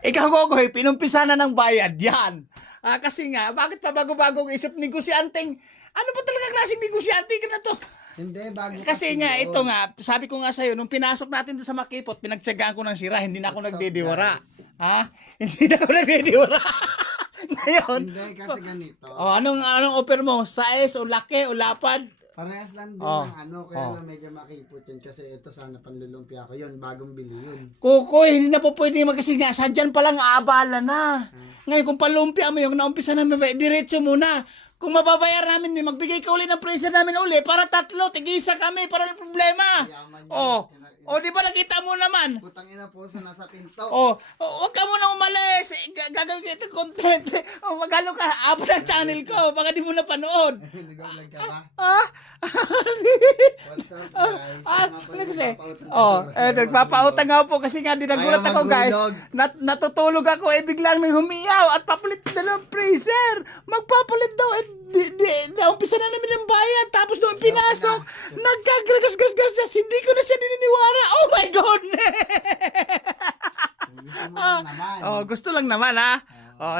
Ikaw, Kokoy, pinumpisa na ng bayad yan. Kasi nga, bakit pa bago-bago ang isip negosyanteng, ano ba talaga klaseng negosyante ka na to? Hindi, bago Kasi nga, yun. ito nga, sabi ko nga sa'yo, nung pinasok natin doon sa Makipot, pinagtsagaan ko ng sira, hindi na ako What's up, nagdidiwara. guys? Ha? Hindi na ako nagdidiwara. Ngayon, Hindi, kasi ganito. anong offer mo? Size o laki o lapad? Parehas lang din Oh. ng ano, kaya lang medyo makipot yun kasi ito sana panlulumpia ko yun, bagong bili yun. Kukoy, hindi na po pwede kasi nga, sadyan palang aabala na. Ngayon, kung palumpia mo yung naumpisa namin, diretso muna. Kung mababayar namin, magbigay ka uli ng presyo namin uli para tatlo, tigisa kami, para walang problema. Yaman yun. O, di ba nakita mo naman? Putang ina po sa nasa pinto. Huwag ka muna umalis. Gagawin kita content. Magalo ka, apat ang channel ko, baka di mo napanood. Nag-vlog ka ba? Ah? What's up guys? Ano kasi? Nagpapautang nga po kasi nga dinagulat Ayaw ako guys. maghulog. Natutulog ako biglang nang humiyaw at papalit na ng freezer. Magpapalit daw naumpisa na namin ng bayad tapos doon pinasok. Nagkagasgas-gas. Hindi ko na siya dininiwara. Oh my goodness! Gusto mo lang naman. Gusto lang naman ha.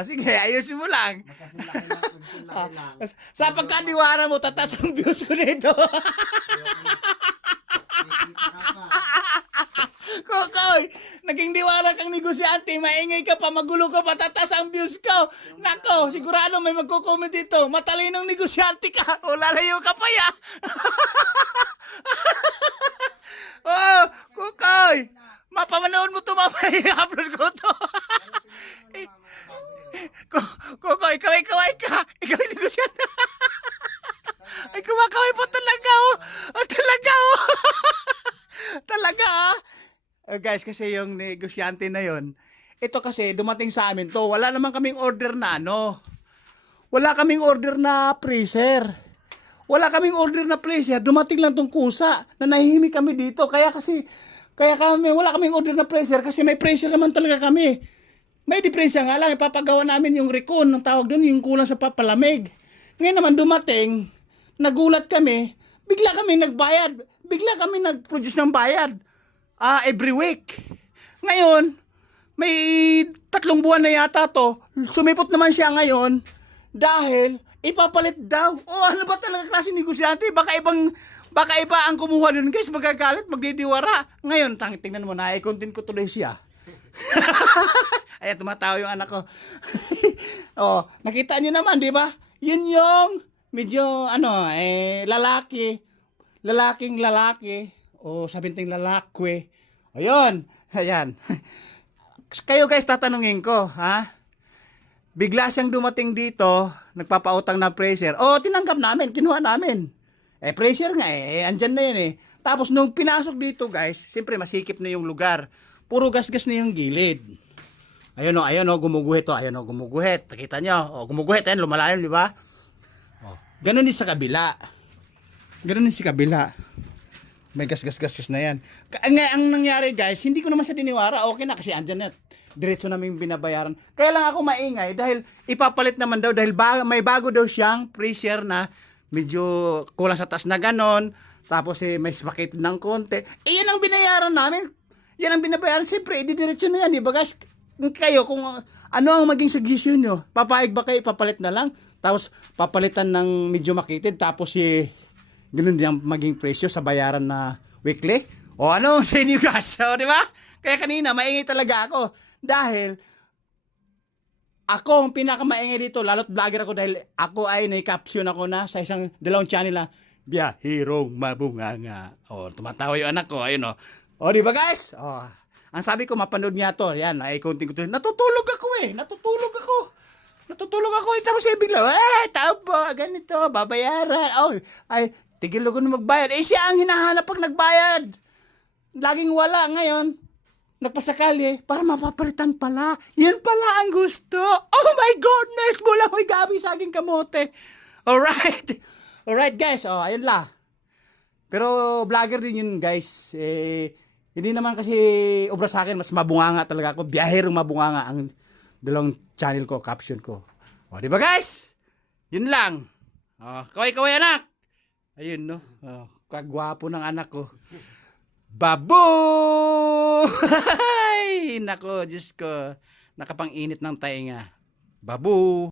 Sige, ayusin mo lang. Magkasilaki lang. Sa pagkadiwara mo, tatas ang views ko nito. Kikita ka pa. Kokoy, naging diwara kang negosyante, maingay ka pa, magulo ka pa, tatas ang views ko. Nako, sigurado may magko-comment dito, matalinong negosyante ka, o lalayo ka pa ya. Kokoy, mapamanood mo to mamaya, i-upload ko to. Kokoy, kaway-kaway ka, ikaw yung negosyante. Ay, kumakaway pa talaga, talaga, talaga, guys, kasi yung negosyante na yon, ito kasi dumating sa amin to, wala naman kaming order na wala kaming order na freezer. Wala kaming order na freezer, dumating lang tong kusa na nahihimik kami dito. Kaya wala kaming order na freezer kasi may freezer naman talaga kami. May depresya nga lang, ipapagawa namin yung recon, ang tawag doon, yung kulang sa papalamig. Ngayon naman dumating, nagulat kami, bigla kami nagbayad, bigla kami nag-produce ng bayad. Every week. Ngayon, may 3 buwan na yata to. Sumipot naman siya ngayon dahil ipapalit daw. Ano ba talaga klase negosyante? Baka iba ang kumuha dun, guys. Magagalit, magdidiwara. Ngayon, tingnan mo na, i-content ko tuloy siya. Ayan, tumatawa yung anak ko. Nakita niyo naman, di ba? Yun yung medyo, lalaking lalaki. O sabinting lalakwe. Ayun. Ayan. Kayo guys, tatanungin ko, ha? Bigla siyang dumating dito, nagpapautang ng pressure. Tinanggap namin, kinuha namin. Pressure nga andyan na yun Tapos nung pinasok dito guys, siyempre masikip na yung lugar. Puro gasgas na yung gilid. Ayun gumuguhit to. Gumuguhit. Nakita nyo? Gumuguhit. Ayan, lumalalim, di ba? Ganun din sa kabila. May gas na yan. Ang nangyari guys, hindi ko naman sa diniwara. Okay na kasi andyan na. Diretso namin binabayaran. Kaya lang ako maingay dahil ipapalit naman daw dahil may bago daw siyang freezer na medyo kulang sa taas na ganon. Tapos may spakit ng konti. Yan ang binayaran namin. Yan ang binabayaran. Siyempre, diretso na yan. Diba guys? Kayo, kung ano ang maging suggestion nyo, papayag ba kayo, papalit na lang? Tapos papalitan ng medyo makitid. Tapos ganun din ang maging presyo sa bayaran na weekly. Ano sa inyo guys? Di ba? Kaya kanina, maingay talaga ako. Dahil, ako ang pinakamaingay dito, lalo't vlogger ako dahil ako ay nai-caption ako na sa dalawang channel na Biyahirong Mabunganga. Tumatawa yung anak ko. Ayun di ba guys? Ang sabi ko, mapanood niya to. Yan, konting ko to. Natutulog ako. Tapos bigla, tao po, ganito, babayaran. Tigil ako na magbayad. Siya ang hinahanap pag nagbayad. Laging wala. Ngayon, nagpasakali para mapapalitan pala. Yan pala ang gusto. Oh my goodness! Mula ko'y gabi sa aking kamote. Alright guys. Ayun la. Pero vlogger din yun guys. Hindi naman kasi obra sa akin. Mas mabunganga talaga ako. Biyahirong mabunganga ang dalawang channel ko, caption ko. Di ba guys? Yun lang. Kaway anak. Ayun kagwapo ng anak ko. Baboy! Nako, Diyos ko. nakapang-init ng tainga. Babu!